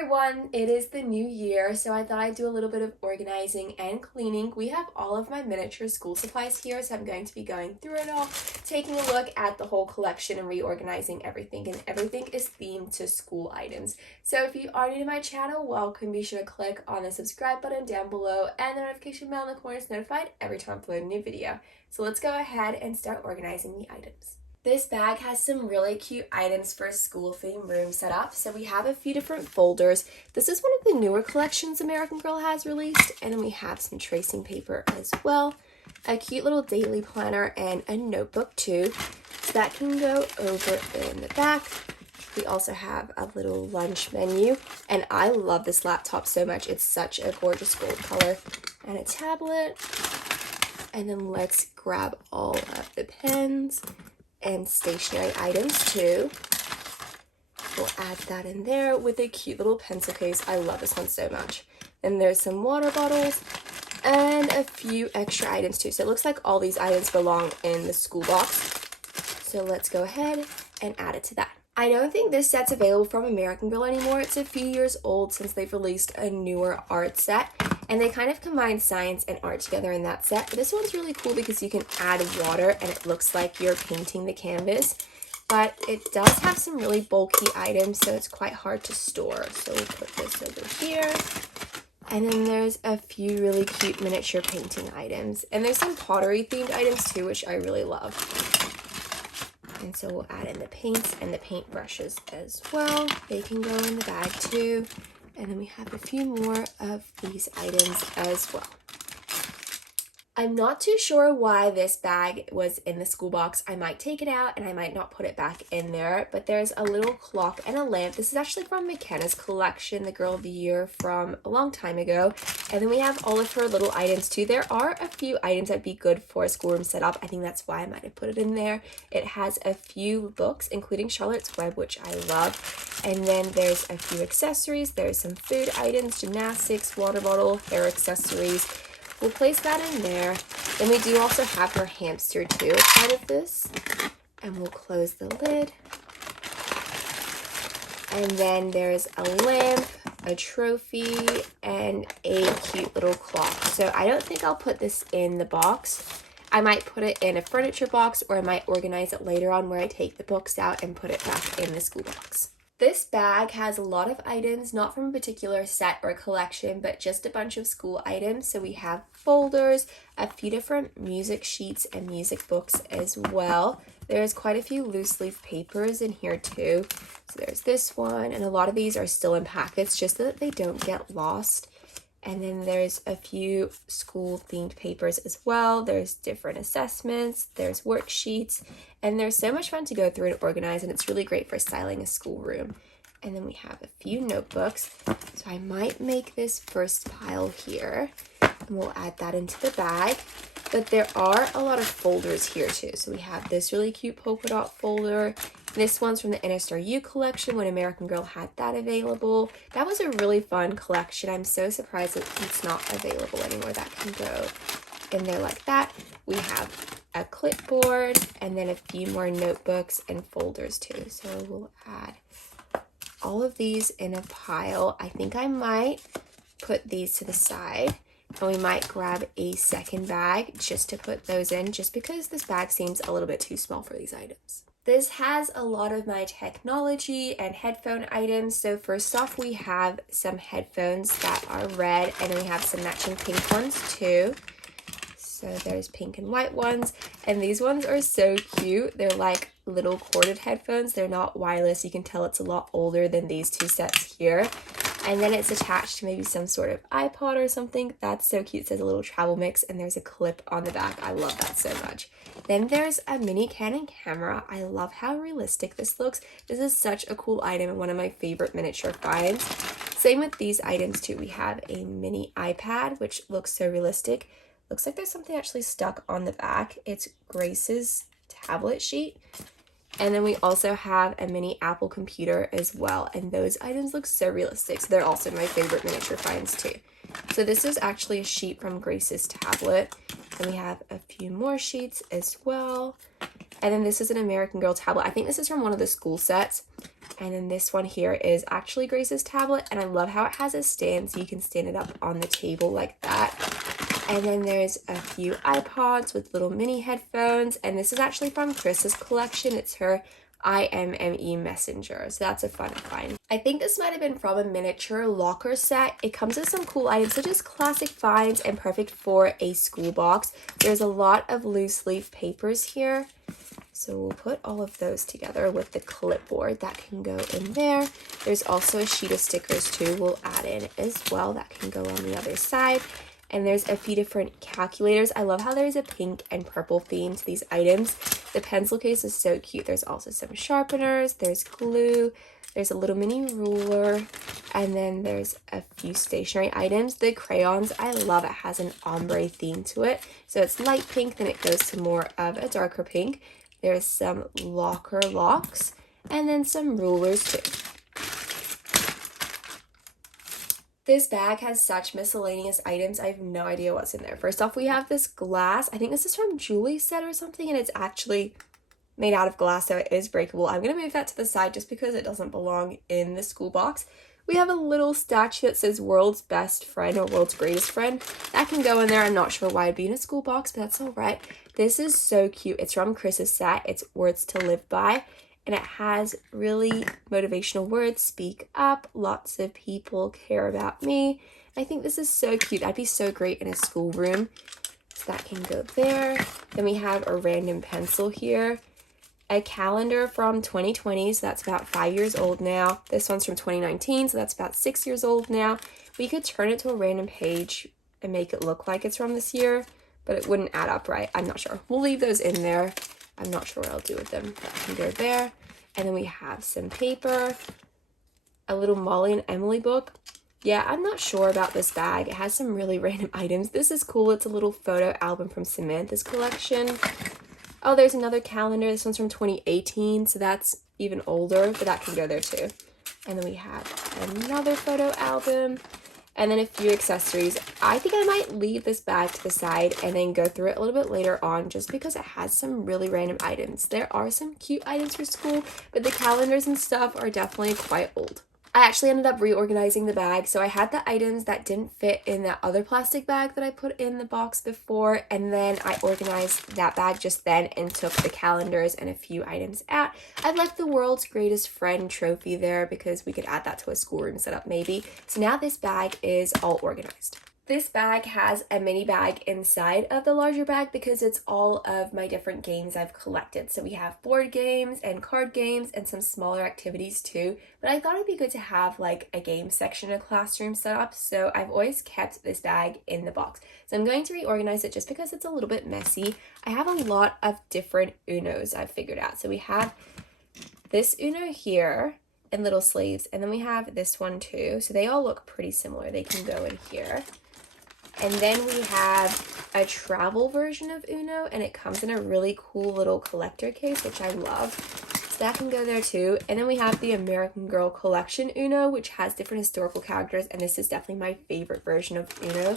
everyone, it is the new year, so I thought I'd do a little bit of organizing and cleaning. We have all of my miniature school supplies here, so I'm going to be going through it all, taking a look at the whole collection and reorganizing everything, and everything is themed to school items. So if you are new to my channel, welcome. Be sure to click on the subscribe button down below and the notification bell in the corner is notified every time I upload a new video. So let's go ahead and start organizing the items. This bag has some really cute items for a school theme room setup. So we have a few different folders. This is one of the newer collections American Girl has released. And then we have some tracing paper as well. A cute little daily planner and a notebook too. So that can go over in the back. We also have a little lunch menu. And I love this laptop so much. It's such a gorgeous gold color. And a tablet. And then let's grab all of the pens and stationery items too. We'll add that in there with a cute little pencil case. I love this one so much. Then there's some water bottles and a few extra items too. So it looks like all these items belong in the school box. So let's go ahead and add it to that. I don't think this set's available from American Girl anymore. It's a few years old since they've released a newer art set. And they kind of combine science and art together in that set. But this one's really cool because you can add water and it looks like you're painting the canvas. But it does have some really bulky items, so it's quite hard to store. So we'll put this over here. And then there's a few really cute miniature painting items. And there's some pottery themed items too, which I really love. And so we'll add in the paints and the paint brushes as well. They can go in the bag too. And then we have a few more of these items as well. I'm not too sure why this bag was in the school box. I might take it out and I might not put it back in there, but there's a little clock and a lamp. This is actually from McKenna's collection, the Girl of the Year from a long time ago. And then we have all of her little items too. There are a few items that'd be good for a schoolroom setup. I think that's why I might have put it in there. It has a few books, including Charlotte's Web, which I love. And then there's a few accessories. There's some food items, gymnastics, water bottle, hair accessories. We'll place that in there. Then we do also have her hamster too as part of this. And we'll close the lid. And then there's a lamp, a trophy, and a cute little clock. So I don't think I'll put this in the box. I might put it in a furniture box, or I might organize it later on where I take the books out and put it back in the school box. This bag has a lot of items, not from a particular set or collection, but just a bunch of school items. So we have folders, a few different music sheets and music books as well. There's quite a few loose leaf papers in here too. So there's this one, and a lot of these are still in packets just so that they don't get lost. And then there's a few school themed papers as well. There's different assessments, there's worksheets, and there's so much fun to go through and organize, and it's really great for styling a schoolroom. And then we have a few notebooks. So I might make this first pile here, and we'll add that into the bag. But there are a lot of folders here too. So we have this really cute polka dot folder. This one's from the Star U collection when American Girl had that available. That was a really fun collection. I'm so surprised that it's not available anymore. That can go in there like that. We have a clipboard and then a few more notebooks and folders too. So we'll add all of these in a pile. I think I might put these to the side. And we might grab a second bag just to put those in, just because this bag seems a little bit too small for these items. This has a lot of my technology and headphone items. So first off, we have some headphones that are red, and then we have some matching pink ones too. So there's pink and white ones, and these ones are so cute. They're like little corded headphones. They're not wireless. You can tell it's a lot older than these two sets here. And then it's attached to maybe some sort of iPod or something. That's so cute. It says a little travel mix, and there's a clip on the back. I love that so much. Then there's a mini Canon camera. I love how realistic this looks. This is such a cool item and one of my favorite miniature finds. Same with these items too. We have a mini iPad, which looks so realistic. Looks like there's something actually stuck on the back. It's Grace's tablet sheet. And then we also have a mini Apple computer as well. And those items look so realistic. So they're also my favorite miniature finds too. So this is actually a sheet from Grace's tablet. And we have a few more sheets as well. And then this is an American Girl tablet. I think this is from one of the school sets. And then this one here is actually Grace's tablet. And I love how it has a stand so you can stand it up on the table like that. And then there's a few iPods with little mini headphones. And this is actually from Chris's collection. It's her IMME Messenger. So that's a fun find. I think this might have been from a miniature locker set. It comes with some cool items, so just classic finds and perfect for a school box. There's a lot of loose leaf papers here. So we'll put all of those together with the clipboard that can go in there. There's also a sheet of stickers too we'll add in as well that can go on the other side. And there's a few different calculators. I love how there's a pink and purple theme to these items. The pencil case is so cute. There's also some sharpeners, there's glue, there's a little mini ruler, and then there's a few stationery items. The crayons, I love it, has an ombre theme to it. So it's light pink, then it goes to more of a darker pink. There's some locker locks, and then some rulers too. This bag has such miscellaneous items. I have no idea what's in there. First off, we have this glass. I think this is from Julie's set or something, and it's actually made out of glass, so it is breakable. I'm going to move that to the side just because it doesn't belong in the school box. We have a little statue that says World's Best Friend or World's Greatest Friend. That can go in there. I'm not sure why it'd be in a school box, but that's all right. This is so cute. It's from Chris's set. It's Words to Live By. And it has really motivational words, speak up, lots of people care about me. I think this is so cute. That'd be so great in a schoolroom. So that can go there. Then we have a random pencil here. A calendar from 2020, so that's about 5 years old now. This one's from 2019, so that's about 6 years old now. We could turn it to a random page and make it look like it's from this year, but it wouldn't add up right. I'm not sure. We'll leave those in there. I'm not sure what I'll do with them. That can go there. And then we have some paper, a little Molly and Emily book. Yeah, I'm not sure about this bag. It has some really random items. This is cool. It's a little photo album from Samantha's collection. Oh, there's another calendar. This one's from 2018, so that's even older, but that can go there too. And then we have another photo album. And then a few accessories. I think I might leave this bag to the side and then go through it a little bit later on just because it has some really random items. There are some cute items for school, but the calendars and stuff are definitely quite old. I actually ended up reorganizing the bag, so I had the items that didn't fit in that other plastic bag that I put in the box before, and then I organized that bag just then and took the calendars and a few items out. I left the World's Greatest Friend trophy there because we could add that to a schoolroom setup maybe. So now this bag is all organized. This bag has a mini bag inside of the larger bag because it's all of my different games I've collected. So we have board games and card games and some smaller activities too. But I thought it'd be good to have like a game section in a classroom set up. So I've always kept this bag in the box. So I'm going to reorganize it just because it's a little bit messy. I have a lot of different Unos I've figured out. So we have this Uno here in little sleeves. And then we have this one too. So they all look pretty similar. They can go in here. And then we have a travel version of Uno, and it comes in a really cool little collector case, which I love. So that can go there too. And then we have the American Girl Collection Uno, which has different historical characters, and this is definitely my favorite version of Uno.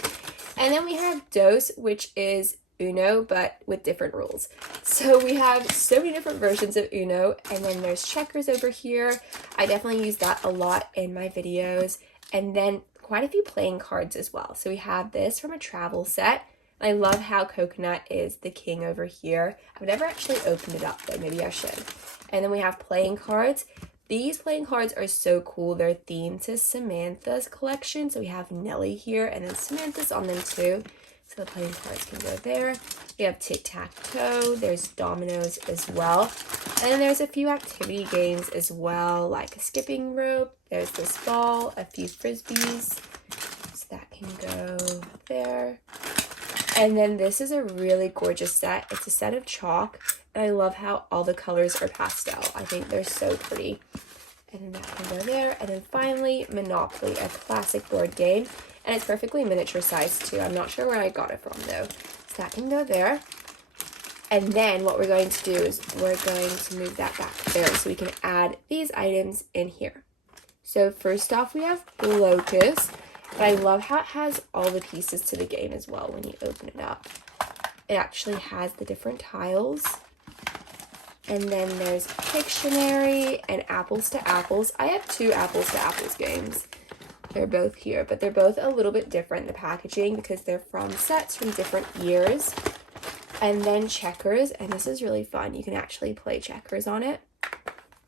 And then we have Dos, which is Uno, but with different rules. So we have so many different versions of Uno, and then there's checkers over here. I definitely use that a lot in my videos. And then quite a few playing cards as well. So we have this from a travel set. I love how Coconut is the king over here. I've never actually opened it up though, maybe I should. And then we have playing cards. These playing cards are so cool. They're themed to Samantha's collection. So we have Nellie here and then Samantha's on them too. So the playing cards can go there. We have tic-tac-toe. There's dominoes as well. And then there's a few activity games as well, like a skipping rope. There's this ball, a few frisbees. So that can go there. And then this is a really gorgeous set. It's a set of chalk. And I love how all the colors are pastel. I think they're so pretty. And then that can go there. And then finally, Monopoly, a classic board game. And it's perfectly miniature sized too. I'm not sure where I got it from though. So that can go there. And then what we're going to do is we're going to move that back there so we can add these items in here. So first off, we have Locust. But I love how it has all the pieces to the game as well when you open it up. It actually has the different tiles. And then there's Pictionary and Apples to Apples. I have 2 Apples to Apples games. They're both here, but they're both a little bit different, the packaging, because they're from sets from different years. And then Checkers, and this is really fun. You can actually play checkers on it.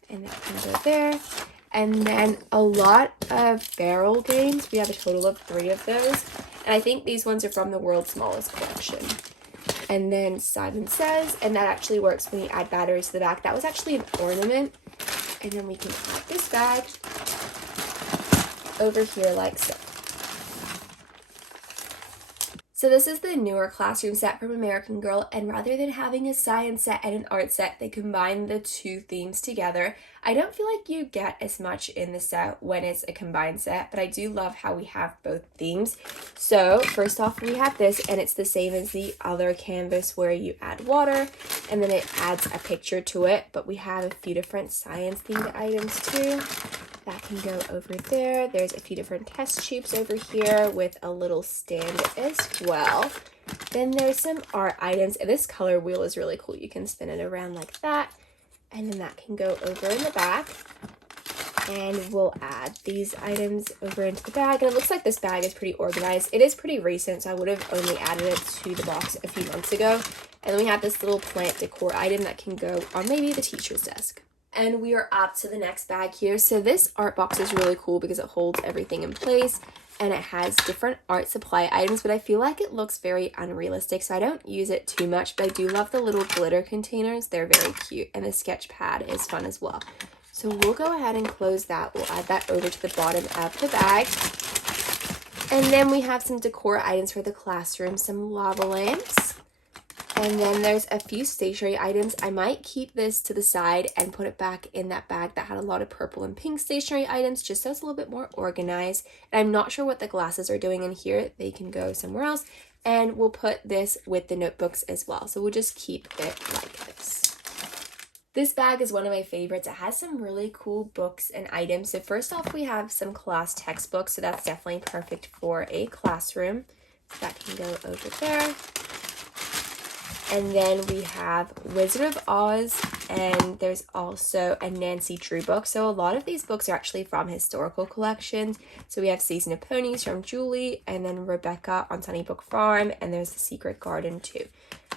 And that can go there. And then a lot of barrel games. We have a total of 3 of those. And I think these ones are from the World's Smallest Collection. And then Simon Says, and that actually works when you add batteries to the back. That was actually an ornament. And then we can add this bag over here like so. So this is the newer classroom set from American Girl, and rather than having a science set and an art set, they combine the 2 themes together. I don't feel like you get as much in the set when it's a combined set, but I do love how we have both themes. So first off, we have this, and it's the same as the other canvas where you add water, and then it adds a picture to it, but we have a few different science themed items too. That can go over there. There's a few different test tubes over here with a little stand as well. Then there's some art items. And this color wheel is really cool. You can spin it around like that. And then that can go over in the back. And we'll add these items over into the bag. And it looks like this bag is pretty organized. It is pretty recent, so I would have only added it to the box a few months ago. And then we have this little plant decor item that can go on maybe the teacher's desk. And we are up to the next bag here. So this art box is really cool because it holds everything in place and it has different art supply items, but I feel like it looks very unrealistic, so I don't use it too much, but I do love the little glitter containers. They're very cute, and the sketch pad is fun as well. So we'll go ahead and close that. We'll add that over to the bottom of the bag. And then we have some decor items for the classroom, some lava lamps. And then there's a few stationery items. I might keep this to the side and put it back in that bag that had a lot of purple and pink stationery items, just so it's a little bit more organized. And I'm not sure what the glasses are doing in here. They can go somewhere else. And we'll put this with the notebooks as well. So we'll just keep it like this. This bag is one of my favorites. It has some really cool books and items. So first off, we have some class textbooks. So that's definitely perfect for a classroom. So that can go over there. And then we have Wizard of Oz, and there's also a Nancy Drew book. So a lot of these books are actually from historical collections. So we have Season of Ponies from Julie, and then Rebecca on Sunnybrook Farm, and there's The Secret Garden too.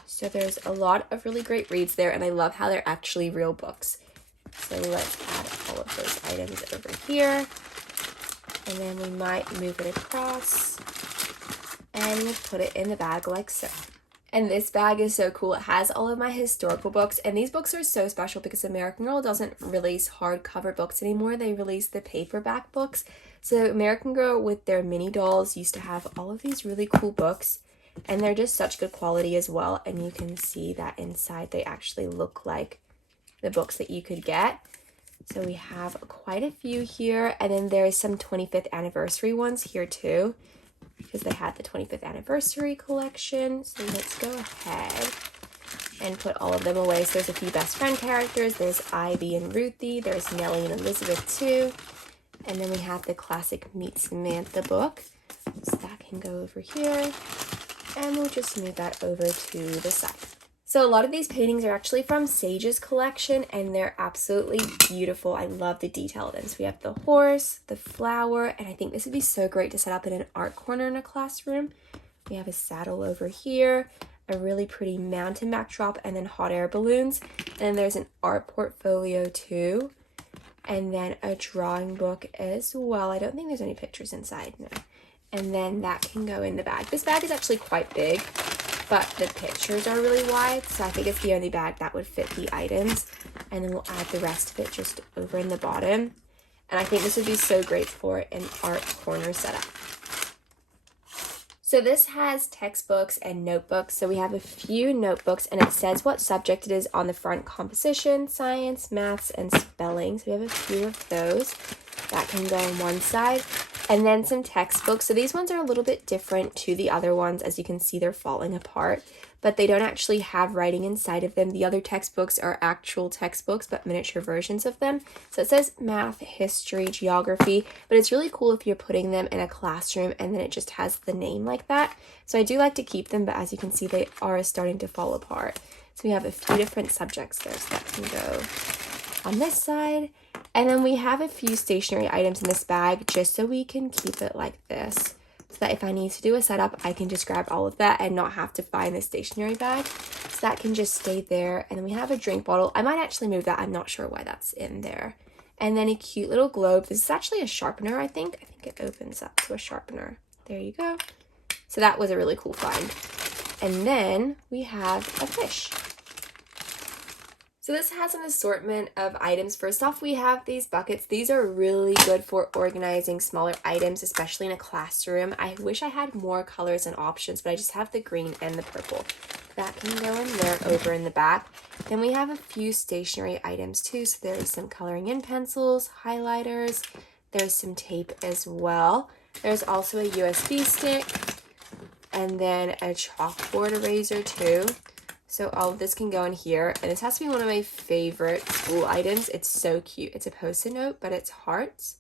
So there's a lot of really great reads there, and I love how they're actually real books. So let's add all of those items over here. And then we might move it across, and we'll put it in the bag like so. And this bag is so cool. It has all of my historical books, and these books are so special because American Girl doesn't release hardcover books anymore. They release the paperback books. So American Girl with their mini dolls used to have all of these really cool books, and they're just such good quality as well. And you can see that inside they actually look like the books that you could get. So we have quite a few here, and then there's some 25th anniversary ones here too, because they had the 25th anniversary collection. So let's go ahead and put all of them away. So there's a few best friend characters. There's Ivy and Ruthie. There's Nellie and Elizabeth too. And then we have the classic Meet Samantha book. So that can go over here. And we'll just move that over to the side. So a lot of these paintings are actually from Sage's collection, and they're absolutely beautiful. I love the detail of them. So we have the horse, the flower, and I think this would be so great to set up in an art corner in a classroom. We have a saddle over here, a really pretty mountain backdrop, and then hot air balloons. And then there's an art portfolio too, and then a drawing book as well. I don't think there's any pictures inside, no. And then that can go in the bag. This bag is actually quite big, but the pictures are really wide, so I think it's the only bag that would fit the items. And then we'll add the rest of it just over in the bottom. And I think this would be so great for an art corner setup. So this has textbooks and notebooks. So we have a few notebooks, and it says what subject it is on the front: composition, science, maths, and spelling. So we have a few of those that can go on one side. And then some textbooks. So these ones are a little bit different to the other ones. As you can see, they're falling apart, but they don't actually have writing inside of them. The other textbooks are actual textbooks, but miniature versions of them. So it says math, history, geography, but it's really cool if you're putting them in a classroom and then it just has the name like that. So I do like to keep them, but as you can see, they are starting to fall apart. So we have a few different subjects there, so that can go on this side. And then we have a few stationery items in this bag just so we can keep it like this, so that if I need to do a setup, I can just grab all of that and not have to find the stationery bag. So that can just stay there. And then we have a drink bottle. I might actually move that. I'm not sure why that's in there. And then a cute little globe. This is actually a sharpener, I think. I think it opens up to a sharpener. There you go. So that was a really cool find. And then we have a fish. So this has an assortment of items. First off, we have these buckets. These are really good for organizing smaller items, especially in a classroom. I wish I had more colors and options, but I just have the green and the purple. That can go in there over in the back. Then we have a few stationery items too. So there's some coloring in pencils, highlighters. There's some tape as well. There's also a USB stick and then a chalkboard eraser too. So all of this can go in here, and this has to be one of my favorite school items. It's so cute. It's a Post-it note, but it's hearts.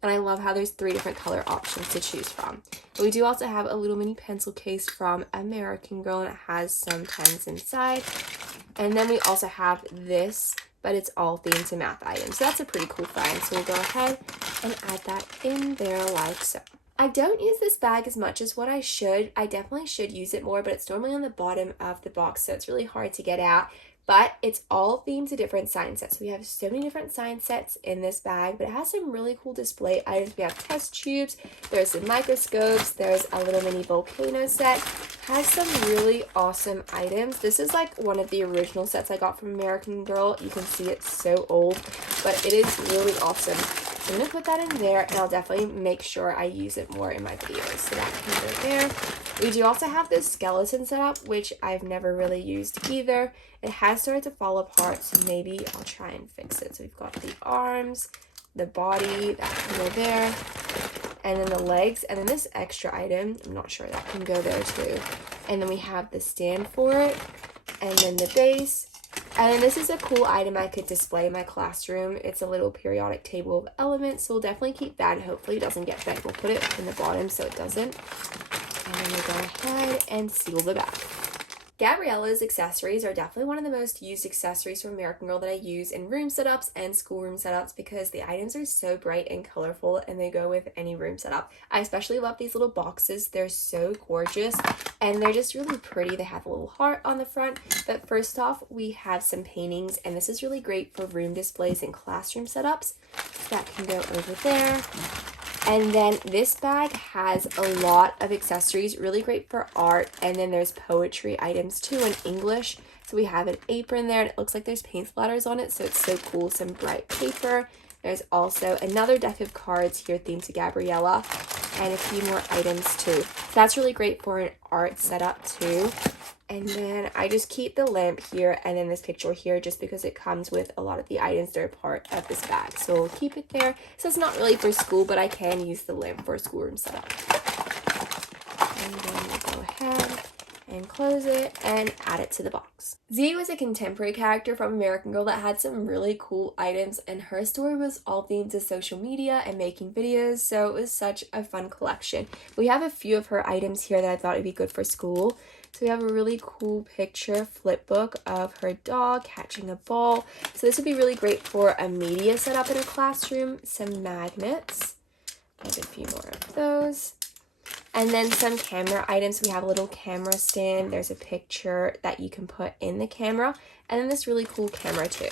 And I love how there's 3 different color options to choose from. But we do also have a little mini pencil case from American Girl, and it has some pens inside. And then we also have this, but it's all themed to math items. So that's a pretty cool find. So we'll go ahead and add that in there like so. I don't use this bag as much as what I should. I definitely should use it more, but it's normally on the bottom of the box, so it's really hard to get out. But it's all themed to different science sets. We have so many different science sets in this bag, but it has some really cool display items. We have test tubes, there's some microscopes, there's a little mini volcano set. Has some really awesome items. This is like one of the original sets I got from American Girl. You can see it's so old, but it is really awesome. So I'm going to put that in there, and I'll definitely make sure I use it more in my videos. So that can go there. We do also have this skeleton setup, which I've never really used either. It has started to fall apart, so maybe I'll try and fix it. So we've got the arms, the body, that can go there, and then the legs, and then this extra item, I'm not sure, that can go there too. And then we have the stand for it, and then the base. And then this is a cool item I could display in my classroom. It's a little periodic table of elements, so we'll definitely keep that, and hopefully it doesn't get bent. We'll put it in the bottom so it doesn't. And then we'll go ahead and seal the back. Gabriella's accessories are definitely one of the most used accessories from American Girl that I use in room setups and schoolroom setups because the items are so bright and colorful and they go with any room setup. I especially love these little boxes. They're so gorgeous and they're just really pretty. They have a little heart on the front. But first off, we have some paintings, and this is really great for room displays and classroom setups. So that can go over there. And then this bag has a lot of accessories, really great for art. And then there's poetry items too in English. So we have an apron there, and it looks like there's paint splatters on it, so it's so cool. Some bright paper. There's also another deck of cards here themed to Gabriella, and a few more items too. So that's really great for an art setup too. And then I just keep the lamp here and then this picture here just because it comes with a lot of the items that are part of this bag. So we'll keep it there. So it's not really for school, but I can use the lamp for a schoolroom setup. And then we'll go ahead and close it and add it to the box. Z was a contemporary character from American Girl that had some really cool items, and her story was all themed to social media and making videos, so it was such a fun collection. We have a few of her items here that I thought would be good for school. So we have a really cool picture flip book of her dog catching a ball. So this would be really great for a media setup in a classroom. Some magnets. There's a few more of those. And then some camera items. We have a little camera stand. There's a picture that you can put in the camera. And then this really cool camera too.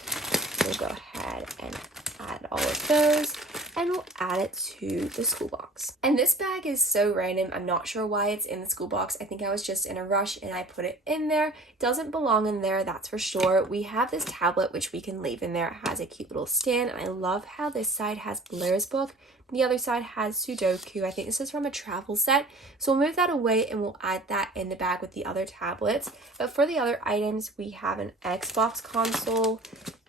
We'll go ahead and add all of those. And we'll add it to the school box. And this bag is so random. I'm not sure why it's in the school box. I think I was just in a rush and I put it in there. It doesn't belong in there, that's for sure. We have this tablet which we can leave in there. It has a cute little stand, and I love how this side has Blair's book. The other side has Sudoku. I think this is from a travel set. So we'll move that away and we'll add that in the bag with the other tablets. But for the other items, we have an Xbox console.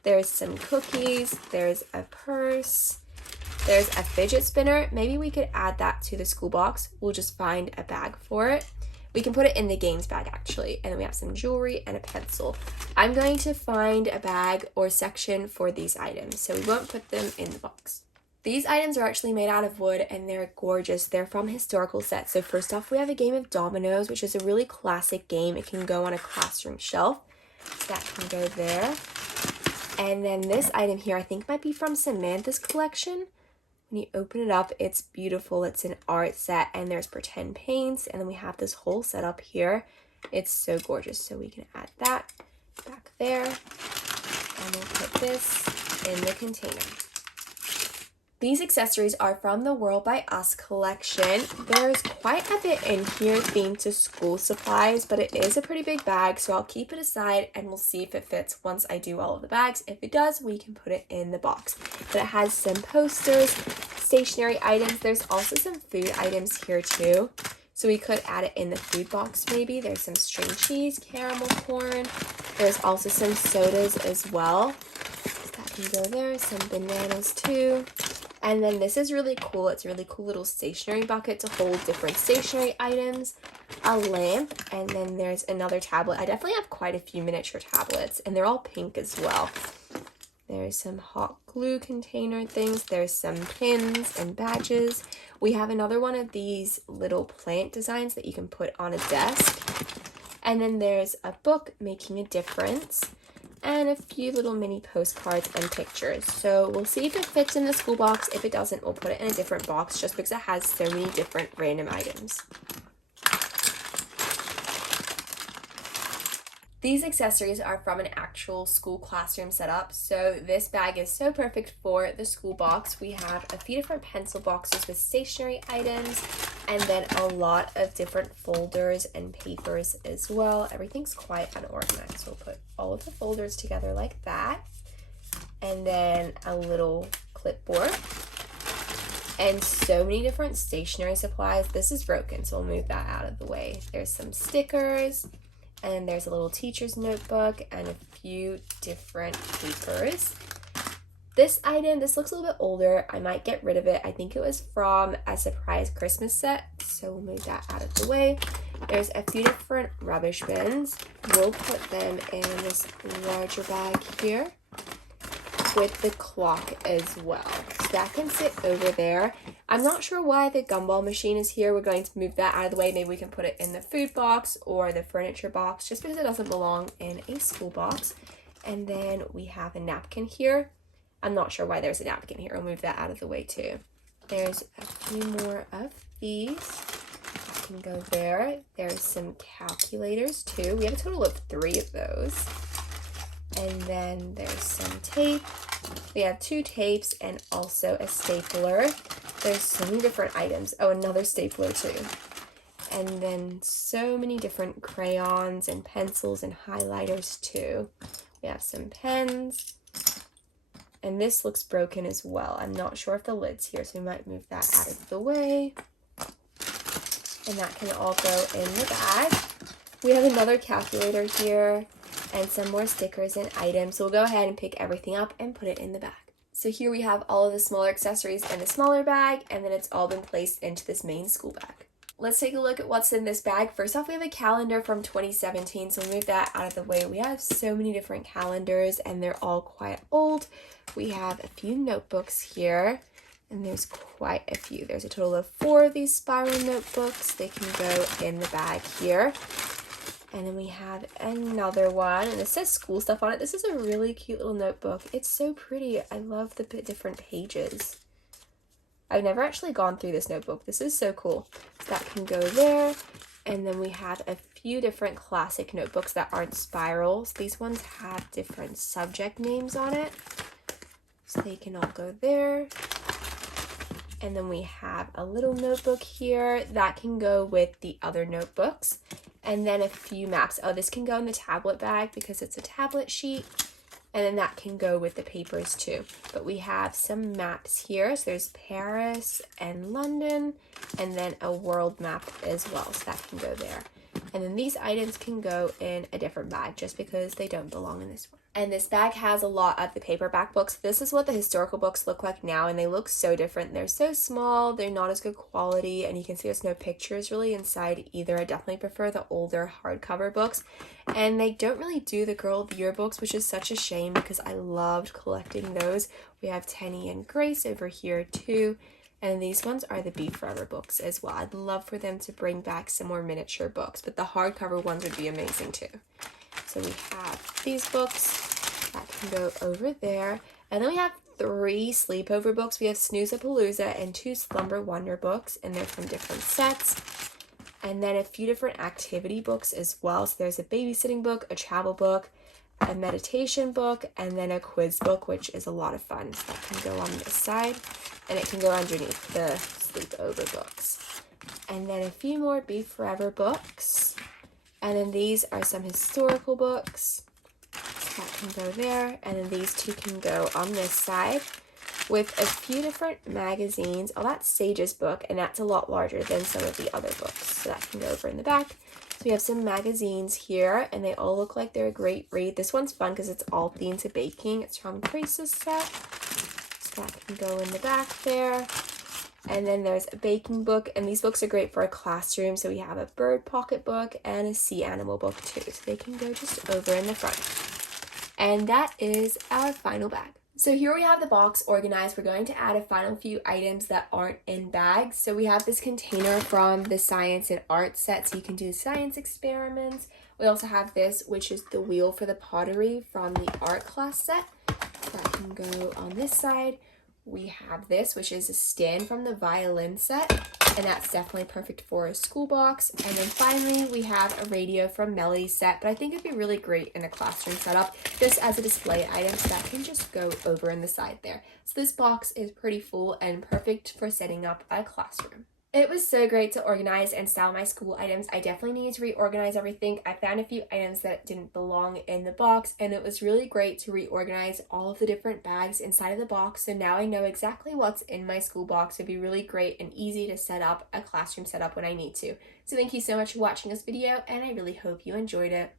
There's some cookies. There's a purse. There's a fidget spinner. Maybe we could add that to the school box. We'll just find a bag for it. We can put it in the games bag actually. And then we have some jewelry and a pencil. I'm going to find a bag or section for these items, so we won't put them in the box. These items are actually made out of wood and they're gorgeous. They're from historical sets. So first off, we have a game of dominoes, which is a really classic game. It can go on a classroom shelf. So that can go there. And then this item here, I think might be from Samantha's collection. When you open it up, it's beautiful. It's an art set, and there's pretend paints, and then we have this whole setup here. It's so gorgeous. So we can add that back there, and we'll put this in the container. These accessories are from the World by Us collection. There's quite a bit in here themed to school supplies, but it is a pretty big bag, so I'll keep it aside and we'll see if it fits once I do all of the bags. If it does, we can put it in the box. But it has some posters, stationery items. There's also some food items here too, so we could add it in the food box maybe. There's some string cheese, caramel corn. There's also some sodas as well. So that can go there. Some bananas too. And then this is really cool. It's a really cool little stationery bucket to hold different stationery items, a lamp, and then there's another tablet. I definitely have quite a few miniature tablets, and they're all pink as well. There's some hot glue container things. There's some pins and badges. We have another one of these little plant designs that you can put on a desk. And then there's a book, Making a Difference, and a few little mini postcards and pictures. So we'll see if it fits in the school box. If it doesn't, we'll put it in a different box just because it has so many different random items. These accessories are from an actual school classroom setup, so this bag is so perfect for the school box. We have a few different pencil boxes with stationery items, and then a lot of different folders and papers as well. Everything's quite unorganized, so we'll put all of the folders together like that, and then a little clipboard, and so many different stationery supplies. This is broken, so we'll move that out of the way. There's some stickers, and there's a little teacher's notebook and a few different papers. This item, this looks a little bit older. I might get rid of it. I think it was from a surprise Christmas set, so we'll move that out of the way. There's a few different rubbish bins. We'll put them in this larger bag here with the clock as well. So that can sit over there. I'm not sure why the gumball machine is here. We're going to move that out of the way. Maybe we can put it in the food box or the furniture box just because it doesn't belong in a school box. And then we have a napkin here. I'm not sure why there's a napkin here. We'll move that out of the way too. There's a few more of these. That can go there. There's some calculators too. We have a total of 3 of those. And then there's some tape. We have 2 tapes and also a stapler. There's so many different items. Oh, another stapler too. And then so many different crayons and pencils and highlighters too. We have some pens. And this looks broken as well. I'm not sure if the lid's here, so we might move that out of the way. And that can all go in the bag. We have another calculator here and some more stickers and items. So we'll go ahead and pick everything up and put it in the bag. So here we have all of the smaller accessories in the smaller bag, and then it's all been placed into this main school bag. Let's take a look at what's in this bag. First off, we have a calendar from 2017, so we'll move that out of the way. We have so many different calendars, and they're all quite old. We have a few notebooks here, and there's quite a few. There's a total of 4 of these spiral notebooks. They can go in the bag here. And then we have another one, and it says school stuff on it. This is a really cute little notebook. It's so pretty. I love the different pages. I've never actually gone through this notebook. This is so cool. So that can go there. And then we have a few different classic notebooks that aren't spirals. These ones have different subject names on it, so they can all go there. And then we have a little notebook here that can go with the other notebooks. And then a few maps. Oh, this can go in the tablet bag because it's a tablet sheet. And then that can go with the papers too. But we have some maps here. So there's Paris and London, and then a world map as well. So that can go there. And then these items can go in a different bag just because they don't belong in this one. And this bag has a lot of the paperback books. This is what the historical books look like now, and they look so different. They're so small, they're not as good quality, and you can see there's no pictures really inside either. I definitely prefer the older hardcover books. And they don't really do the Girl of the Year books, which is such a shame because I loved collecting those. We have Tenny and Grace over here too. And these ones are the Be Forever books as well. I'd love for them to bring back some more miniature books, but the hardcover ones would be amazing too. So we have these books that can go over there. And then we have 3 sleepover books. We have Snooze-a-Palooza and 2 Slumber Wonder books, and they're from different sets. And then a few different activity books as well. So there's a babysitting book, a travel book, a meditation book, and then a quiz book, which is a lot of fun. So that can go on this side, and it can go underneath the sleepover books. And then a few more Be Forever books. And then these are some historical books. So that can go there. And then these 2 can go on this side with a few different magazines. Oh, that's Sage's book, and that's a lot larger than some of the other books. So that can go over in the back. So we have some magazines here, and they all look like they're a great read. This one's fun because it's all themed to baking. It's from Grace's set. So that can go in the back there. And then there's a baking book, and these books are great for a classroom. So we have a bird pocket book and a sea animal book too. So they can go just over in the front. And that is our final bag. So here we have the box organized. We're going to add a final few items that aren't in bags. So we have this container from the science and art set, so you can do science experiments. We also have this, which is the wheel for the pottery from the art class set. So that can go on this side. We have this, which is a stand from the violin set, and that's definitely perfect for a school box. And then finally, we have a radio from Melly's set, but I think it'd be really great in a classroom setup, just as a display item, so that can just go over in the side there. So this box is pretty full and perfect for setting up a classroom. It was so great to organize and style my school items. I definitely needed to reorganize everything. I found a few items that didn't belong in the box, and it was really great to reorganize all of the different bags inside of the box. So now I know exactly what's in my school box. It'd be really great and easy to set up a classroom setup when I need to. So thank you so much for watching this video, and I really hope you enjoyed it.